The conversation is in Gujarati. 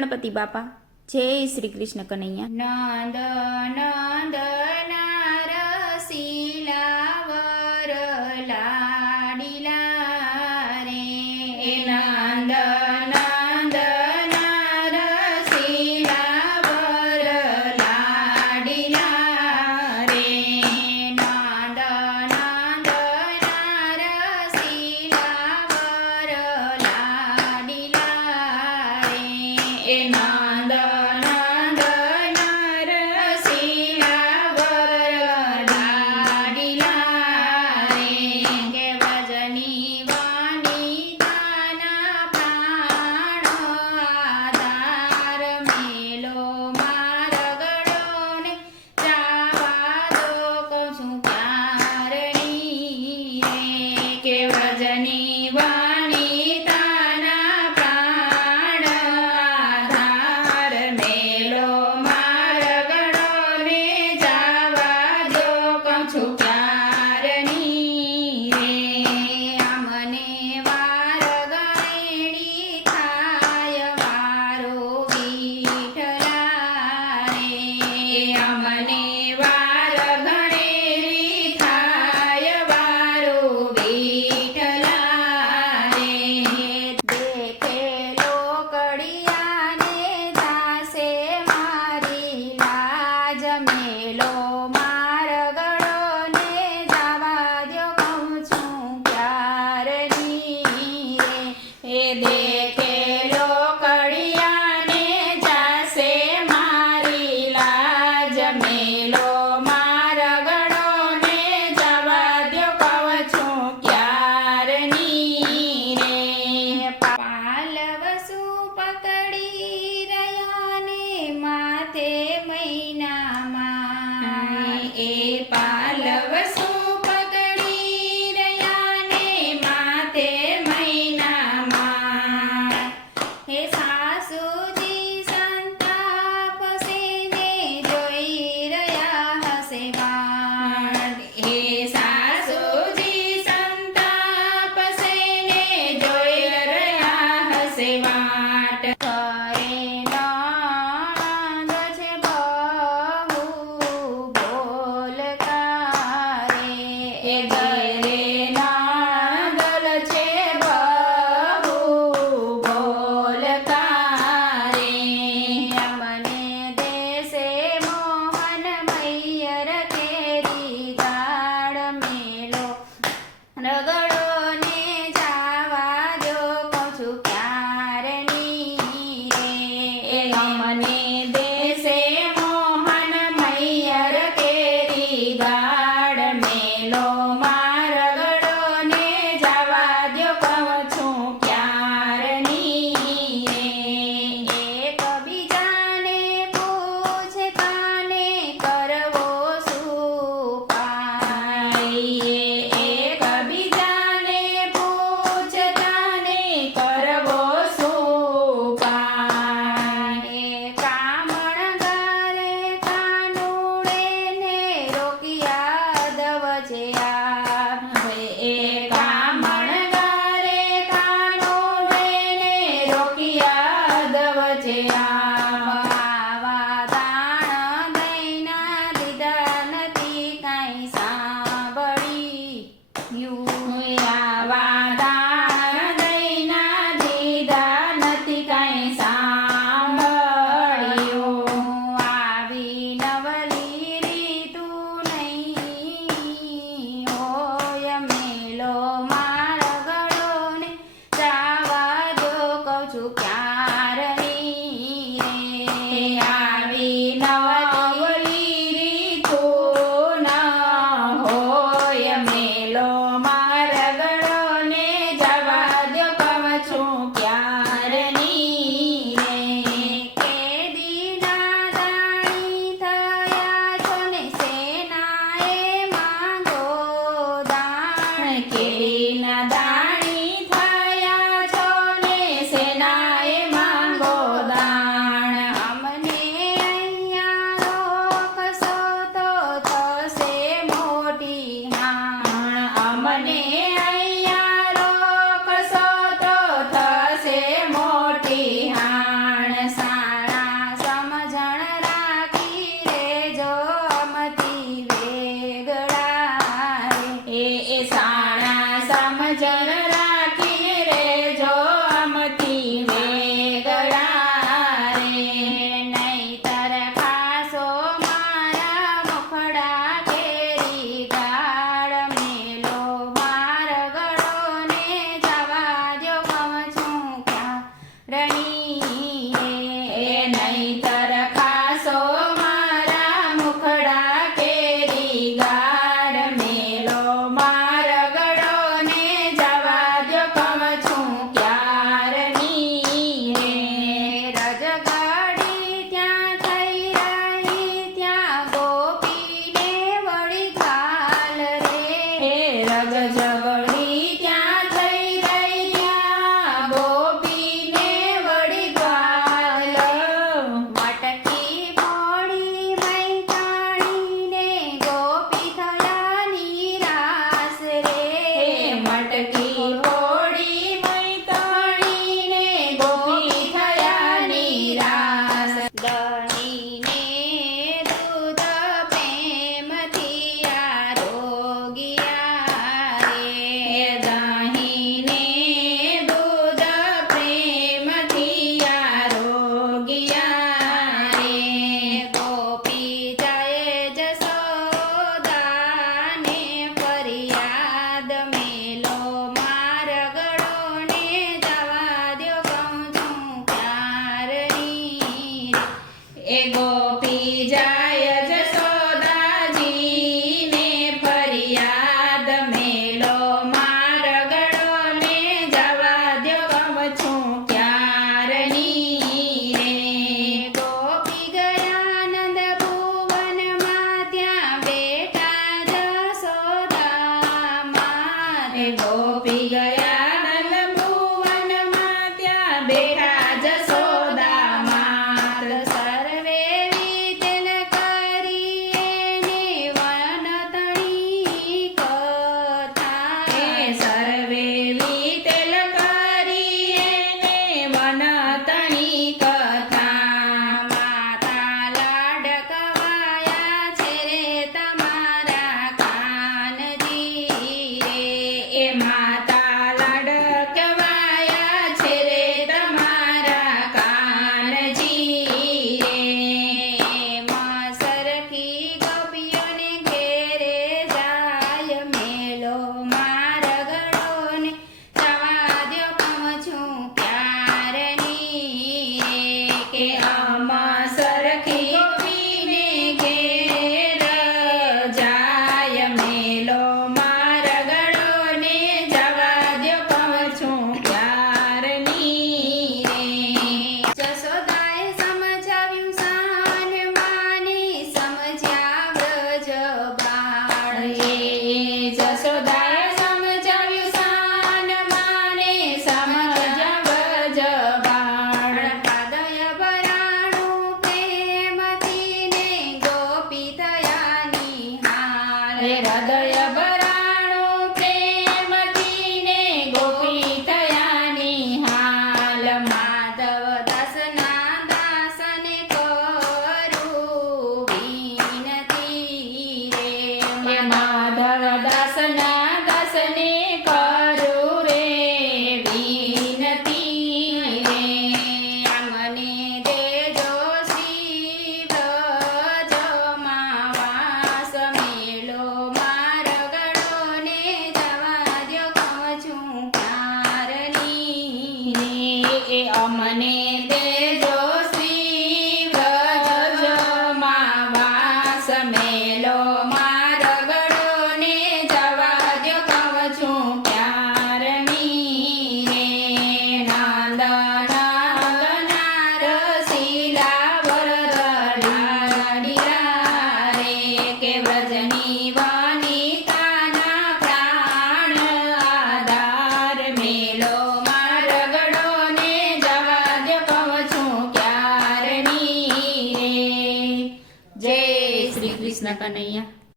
ગણપતિ બાપા. જય શ્રી કૃષ્ણ કનૈયા. નંદ નંદના રસીલા વર લાડીલા રે. નંદ નંદના રસીલા વર લાડીલા રે. નંદ નંદના રસીલા વર લાડીલા રે. નંદ સાણ નજર રાખીને રેજો આમથી વેગળા રે. નહીંતર ખાશો મારા મુખડા કેરી ગાળ. મેલો મારગડો ને જવા દ્યો કહું છું ક્યારની રે. નહીંતર ખાશો મારા મુખડા કેરી ગાળ. મેલો મારગડો ને જવા દ્યો કહું છું ક્યારની રે. રજગાડી ત્યાં થઈ રહી ત્યાં ગોપીને વળી ઘાલ રે. રજગડી ત્યાં થઈ રહી ત્યાં ગોપીને વળી ઘાલ. મટકી ફોડી મૈતાણીને ગોપી થયા નિરાશ રે. મટકી ફોડી મૈતાણીને ગોપી થયા નિરાશ. દહીંને દૂધ પ્રેમથી આરોગ્યા રે. દહીંને દૂધ પ્રેમથી આરોગ્યા રે. ગોપી જાય જશોદાને ફરિયાદ. મેલો મારગડો ને જવા દ્યો કહું છું ક્યારની રે. એ ગોપી જાય જશોદાજીને ફરિયાદ. મેલો મારગડો ને જવા દ્યો કહું છું ક્યારની રે. ગોપી ગયા નંદ ભુવનમાં ત્યાં બેઠા જશોદામાં રે. ગોપી ગયા નંદ ભુવનમાં ત્યાં બેઠા જશોદામાં. સર્વે વિતેલ કરી એને વનતણી કથા. સર્વે વિતેલ કરી એને વનતણી કથા. માતા લાડકવાયા છે રે તમારા કાનજી રે. એ માતા લાડકવાયા છે રે તમારા કાનજી રે. એમાં સરખી ગોપીઓને ઘેરે જાય. મેલો મારગડો ને જવા દ્યો કહું છું ક્યારની રે. કે આમાં સરખી ગોપીને ઘેર જાય. મેલો મારગડો ને જવા દ્યો કહું છું ક્યારની રે. જશોદાએ સમજાવ્યું સાન માને સમજ્યા વ્રજ બાળ. જશોદાએ સમજાવ્યું સાન માને સમજ્યા વ્રજ બાળ. હૃદય ભરાણું પ્રેમથી ને ગોપી થયા નિહાળ. હૃદય ભરાણું પ્રેમથી ને ગોપી થયા નિહાળ. માધવ દાસના દાસને કરું વિનતી રે. માધવ દાસના દાસને કરું રે વિનતી રે. મને દેજો શ્રી વ્રજમાં વાસ. મેલો મારગડો ને જવા દ્યો કહું છું ક્યારની રે. એ અમને દેજો શ્રી વ્રજમાં વાસ. મેલો મારગડો ને જવા દ્યો કહું છું ક્યારની રે. નંદ નંદના રસીલા વરદડીરા રે. કે વ્રજની વનિતાના પ્રાણ આધાર. મેલો મારગડો ને જવા દ્યો કહું છું ક્યારની રે. જય શ્રી કૃષ્ણ કનૈયા.